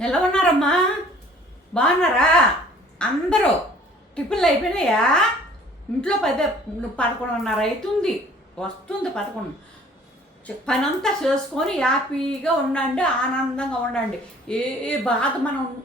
ఎలా ఉన్నారమ్మా? బాగున్నారా? అందరూ టిఫిన్లు అయిపోయినాయా? ఇంట్లో పది పదకొండున్నర అవుతుంది. వస్తుంది పదకొండు. పనంతా చేసుకొని హ్యాపీగా ఉండండి ఆనందంగా ఉండండి. ఏ బాధ మనం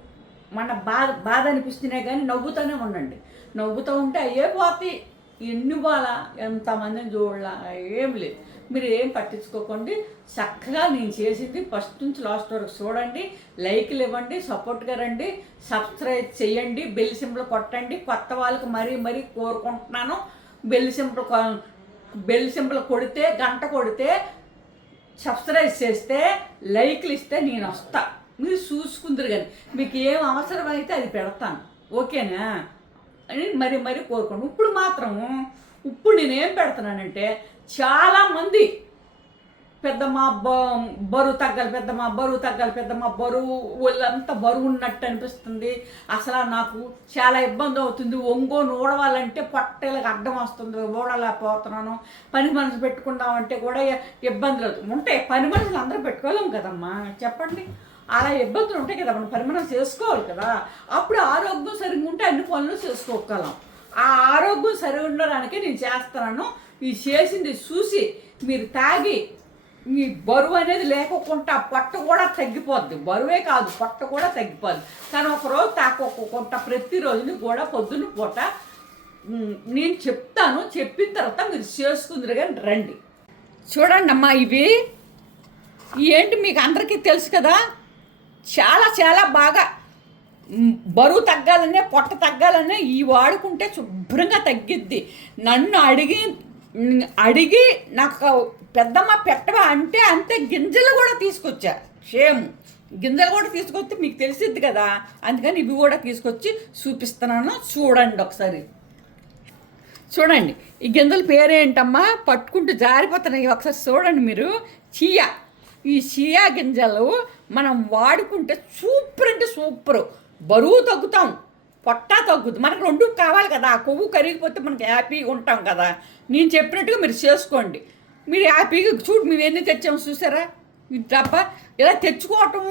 మన బాధ బాధ అనిపిస్తున్నాయి కానీ నవ్వుతూనే ఉండండి. నవ్వుతూ ఉంటే అయ్యే పోతాయి. ఎన్ని బాల ఎంతమందిని చూడాల? ఏం లేదు. మీరు ఏం పట్టించుకోకండి. చక్కగా నేను చేసింది. ఫస్ట్ నుంచి లాస్ట్ వరకు చూడండి. లైక్లు ఇవ్వండి సపోర్ట్గా రండి. సబ్స్క్రైబ్ చేయండి. బెల్ సింబల్ కొట్టండి. కొత్త వాళ్ళకి మరీ మరీ కోరుకుంటున్నాను. బెల్ సింబల్ బెల్ సింబల్ కొడితే గంట కొడితే సబ్స్క్రైబ్ చేస్తే లైక్లు ఇస్తే నేను వస్తా. మీరు చూసుకుందరు కానీ మీకు ఏం అవసరమైతే అది పెడతాను. ఓకేనా? అని మరి మరి కోరుకోండి ఇప్పుడు మాత్రం ఇప్పుడు నేనేం పెడుతున్నానంటే చాలామంది పెద్దమ్మ బ బరువు తగ్గాలి పెద్దమ్మ బరువు తగ్గాలి పెద్దమ్మ బరువు వాళ్ళంతా బరువు ఉన్నట్టు అనిపిస్తుంది. అసలు నాకు చాలా ఇబ్బంది అవుతుంది. ఒంగోని ఊడవాలంటే పొట్టేలకు అడ్డం వస్తుంది. ఊడలేకపోతున్నాను పని మనసు పెట్టుకుందామంటే కూడా ఇబ్బందులు అవుతుంది ఉంటాయి. పని మనుషులు అందరూ పెట్టుకోలేము కదమ్మా. చెప్పండి. అలా ఇబ్బందులు ఉంటాయి కదా. మనం పని మనం చేసుకోవాలి కదా. అప్పుడు ఆరోగ్యం సరిగ్గా ఉంటే అన్ని పనులు చేసుకోగలం. ఆ ఆరోగ్యం సరి ఉండడానికి నేను చేస్తున్నాను. ఈ చేసింది చూసి మీరు తాగి మీ బరువు అనేది లేకోకుండా పొట్ట కూడా తగ్గిపోద్ది. బరువే కాదు పొట్ట కూడా తగ్గిపోద్ది. కానీ ఒకరోజు తాకోకుండా ప్రతిరోజుని కూడా పొద్దున్న పూట నేను చెప్తాను. చెప్పిన తర్వాత మీరు చేసుకుందరు కానీ రండి. చూడండి అమ్మా ఇవి ఏంటి మీకు అందరికీ తెలుసు కదా? చాలా చాలా బాగా బరువు తగ్గాలనే పొట్ట తగ్గాలనే ఈ వాడుకుంటే శుభ్రంగా తగ్గిద్ది. నన్ను అడిగి అడిగి నాకు పెద్దమ్మ పెట్టవా అంటే అంతే గింజలు కూడా తీసుకొచ్చా. షేమ్ గింజలు కూడా తీసుకొస్తే మీకు తెలిసిద్ది కదా. అందుకని ఇవి కూడా తీసుకొచ్చి చూపిస్తున్నాను. చూడండి ఒకసారి. చూడండి. ఈ గింజల పేరేంటమ్మా? పట్టుకుంటూ జారిపోతున్నాయి. ఒకసారి చూడండి మీరు. చీయా. ఈ చీయా గింజలు మనం వాడుకుంటే సూపర్ అంటే సూపర్. బరువు తగ్గుతాం పొట్ట తగ్గుద్ది. మనకు రెండు కావాలి కదా ఆ కొవ్వు కరిగిపోతే మనకి హ్యాపీగా ఉంటాం కదా. నేను చెప్పినట్టుగా మీరు చేసుకోండి. మీరు హ్యాపీగా చూడు మేము ఎన్ని తెచ్చాము చూసారా? తప్ప డబ్బా ఇలా తెచ్చుకోవటం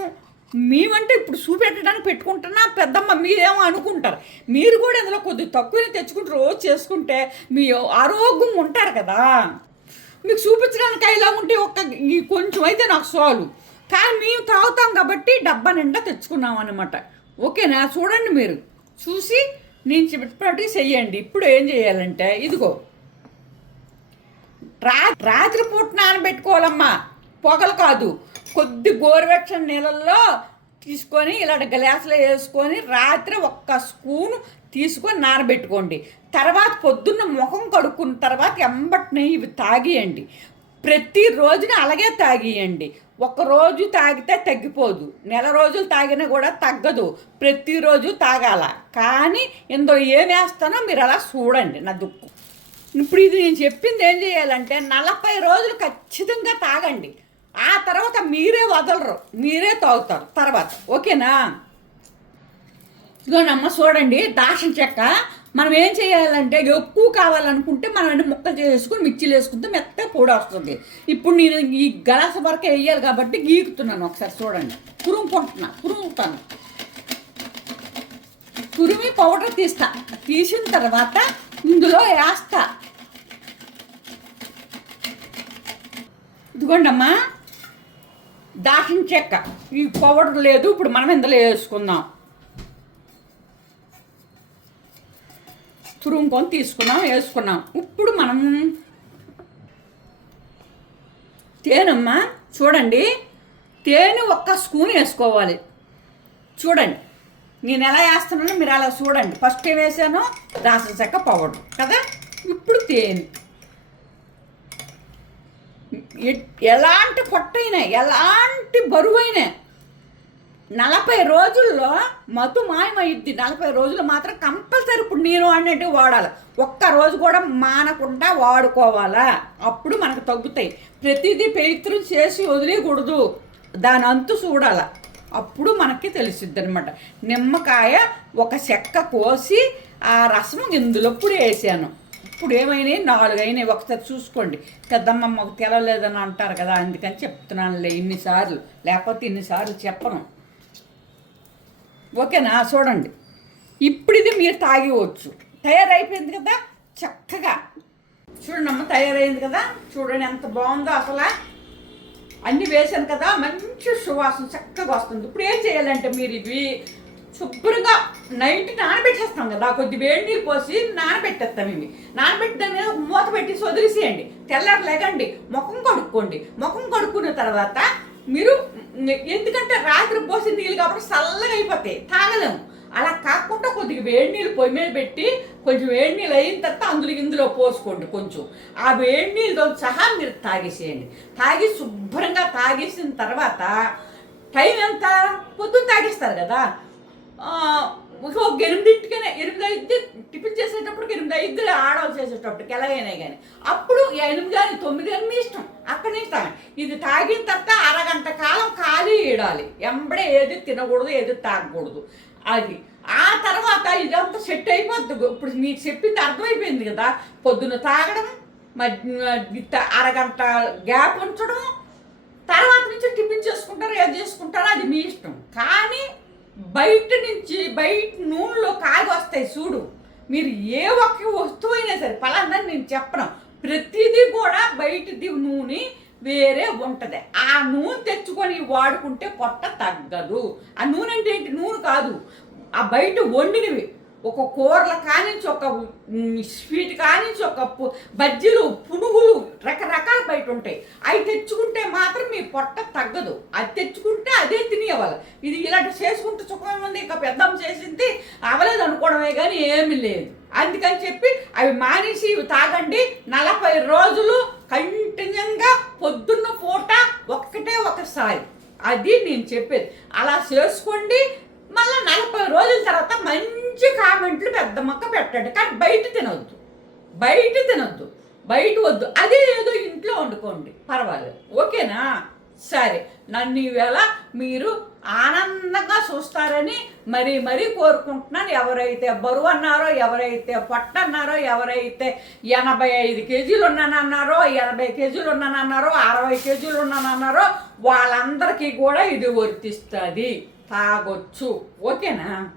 మేమంటే ఇప్పుడు చూపెట్టడానికి పెట్టుకుంటున్నా పెద్దమ్మ మీరేమో అనుకుంటారు. మీరు కూడా ఇందులో కొద్దిగా తక్కువనే తెచ్చుకుంటారు రోజు చేసుకుంటే మీ ఆరోగ్యం ఉంటారు కదా. మీకు చూపించడానికి ఇలా ఉంటే ఒక్క కొంచెం అయితే నాకు సాల్వ్ కానీ మేము తాగుతాం కాబట్టి డబ్బా నిండా తెచ్చుకున్నాం అనమాట ఓకేనా? చూడండి మీరు. చూసి నేను చెప్పినట్టు చెయ్యండి. ఇప్పుడు ఏం చేయాలంటే ఇదిగో. రా రాత్రి పూట నానబెట్టుకోవాలమ్మా. పొగలు కాదు. కొద్ది గోరువెచ్చని నీళ్ళల్లో తీసుకొని ఇలాంటి గ్లాసులో వేసుకొని రాత్రి ఒక్క స్పూన్ తీసుకొని నానబెట్టుకోండి. తర్వాత పొద్దున్న ముఖం కడుక్కున్న తర్వాత ఎంబటిని ఇవి తాగియండి. ప్రతి రోజున అలాగే తాగియండి. ఒకరోజు తాగితే తగ్గిపోదు. నెల రోజులు తాగినా కూడా తగ్గదు. ప్రతిరోజు తాగాల. కానీ ఇందో ఏం వేస్తానో మీరు అలా చూడండి నా దుక్కు. ఇప్పుడు ఇది నేను చెప్పింది ఏం చేయాలంటే నలభై రోజులు ఖచ్చితంగా తాగండి. ఆ తర్వాత మీరే వదలరు. మీరే తాగుతారు తర్వాత. ఓకేనా? ఇదిగోనమ్మ చూడండి దాచిన చెక్క. మనం ఏం చేయాలంటే ఎక్కువ కావాలనుకుంటే మనం అంటే ముక్కలు చేసుకుని మిక్సీలు వేసుకుంటే మెత్తగా పొడి వస్తుంది. ఇప్పుడు నేను ఈ గలాస వరకు వేయాలి కాబట్టి గీకుతున్నాను ఒకసారి చూడండి. కురుముకుంటున్నా కురుముతాను. కురిమి పౌడర్ తీస్తా. తీసిన తర్వాత ఇందులో వేస్తా. ఇదిగోండమ్మా దాచిన చెక్క. ఈ పౌడర్ లేదు ఇప్పుడు మనం ఇందులో వేసుకుందాం. తురుముకొని తీసుకున్నాం వేసుకున్నాం. ఇప్పుడు మనం తేనమ్మా చూడండి. తేనె ఒక్క స్పూన్ వేసుకోవాలి. చూడండి. నేను ఎలా వేస్తున్నానో మీరు అలా చూడండి. ఫస్ట్ ఏం వేసానో? చెక్క పౌడర్ కదా? ఇప్పుడు తేనె. ఎలాంటి పొట్టైనా ఎలాంటి బరువైనా నలభై రోజుల్లో మత్తు మాయమైద్ది. నలభై రోజులు మాత్రం కంపల్సరీ ఇప్పుడు నేను అన్నట్టు వాడాలి. ఒక్క రోజు కూడా మానకుండా వాడుకోవాలా? అప్పుడు మనకు తగ్గుతాయి. ప్రతిదీ పవిత్రం చేసి వదిలేయకూడదు. దాని అంతు చూడాల. అప్పుడు మనకి తెలిసిద్ది అనమాట నిమ్మకాయ ఒక చెక్క కోసి ఆ రసం ఇందులో ఇప్పుడు వేసాను. ఇప్పుడు ఏమైనాయి? నాలుగు అయినాయి. ఒకసారి చూసుకోండి. పెద్దమ్మ మాకు తెలలేదని అంటారు కదా అందుకని చెప్తున్నానులే ఇన్నిసార్లు. లేకపోతే ఇన్నిసార్లు చెప్పను. ఓకేనా చూడండి. ఇప్పుడు ఇది మీరు తాగివచ్చు తయారైపోయింది కదా చక్కగా. చూడండి అమ్మ తయారైంది కదా. చూడండి ఎంత బాగుందో అసలు. అన్నీ వేసాను కదా మంచి సువాసన చక్కగా వస్తుంది. ఇప్పుడు ఏం చేయాలంటే మీరు ఇవి శుభ్రంగా నైట్ నానబెట్టేస్తాం కదా కొద్ది వేడి నీళ్ళు పోసి నానబెట్టేస్తాం ఇవి. నానబెట్టి దాని మీద మూత పెట్టి వదిలేసేయండి తెల్లారు లేకండి ముఖం కడుక్కోండి. ముఖం కడుక్కున్న తర్వాత మీరు ఎందుకంటే రాత్రి పోసి నీళ్ళు కాబట్టి చల్లగా అయిపోతాయి. తాగలేము. అలా కాకుండా కొద్దిగా వేడి నీళ్ళు పొయ్యి మీద పెట్టి కొంచెం వేడి నీళ్ళు అయిన తర్వాత అందులో ఇందులో పోసుకోండి కొంచెం. ఆ వేడి నీళ్ళతో సహా మీరు తాగేసేయండి. తాగి శుభ్రంగా తాగేసిన తర్వాత టైం ఎంత? పొద్దున్న తాగేస్తారు కదా. ఇంకా ఒక ఎనిమిదింటికైనా ఎనిమిది అయితే టిఫిన్ చేసేటప్పుడు ఎనిమిది ఐదు ఆడవాళ్ళు చేసేటప్పటికి ఎలాగైనా కానీ అప్పుడు ఎనిమిది కానీ తొమ్మిది కానీ మీ ఇష్టం. అక్కడి నుంచి తాగండి. ఇది తాగిన తర్వాత అరగంట కాలం ఖాళీ ఇడాలి ఎంబడే ఏది తినకూడదు ఏది తాగకూడదు. అది. ఆ తర్వాత ఇదంతా సెట్ అయిపోద్ది. ఇప్పుడు మీకు చెప్పింది అర్థమైపోయింది కదా. పొద్దున తాగడం మధ్య అరగంట గ్యాప్ ఉంచడం తర్వాత నుంచి టిఫిన్ చేసుకుంటారు ఏది చేసుకుంటారో అది మీ ఇష్టం. కానీ బయట నుంచి బయట నూనెలో కాగి వస్తాయి చూడు. మీరు ఏ ఒక్క వస్తువు అయినా సరే పలానా నేను చెప్పను ప్రతిదీ కూడా బయటది నూనె వేరే ఉంటుంది. ఆ నూనె తెచ్చుకొని వాడుకుంటే పొట్ట తగ్గదు. ఆ నూనె అంటే ఏంటి? నూనె కాదు. ఆ బయట వండినవి ఒక కూరల కానించి ఒక స్వీట్ కానించి ఒక బజ్జీలు పునుగులు రకరకాల బయట ఉంటాయి. అవి తెచ్చుకుంటే మాత్రం మీ పొట్ట తగ్గదు. అది తెచ్చుకుంటే అదే తినేవాళ్ళు. ఇది ఇలాంటి చేసుకుంటే సుఖమే ఉంది ఇంకా పెద్దమ్మ చేసింది అవలేదు అనుకోవడమే కానీ ఏమీ లేదు. అందుకని చెప్పి అవి మానేసి ఇవి తాగండి. నలభై రోజులు కంటిన్యూగా పొద్దున్న పూట ఒక్కటే ఒకసారి అది నేను చెప్పేది. అలా చేసుకోండి. మళ్ళీ నలభై రోజుల తర్వాత మంచి కామెంట్లు పెద్ద మొక్క పెట్టండి. కానీ బయట తినొద్దు. బయట తినొద్దు. బయట వద్దు. అదే ఏదో ఇంట్లో వండుకోండి. పర్వాలేదు. ఓకేనా? సరే. నన్ను ఈవేళ మీరు ఆనందంగా చూస్తారని మరీ మరీ కోరుకుంటున్నాను. ఎవరైతే బరువు అన్నారో ఎవరైతే పొట్ట అన్నారో ఎవరైతే ఎనభై ఐదు కేజీలు ఉన్నానన్నారో ఎనభై కేజీలు ఉన్నానన్నారో అరవై కేజీలు ఉన్నానన్నారో వాళ్ళందరికీ కూడా ఇది వర్తిస్తుంది. తాగొచ్చు. ఓకేనా?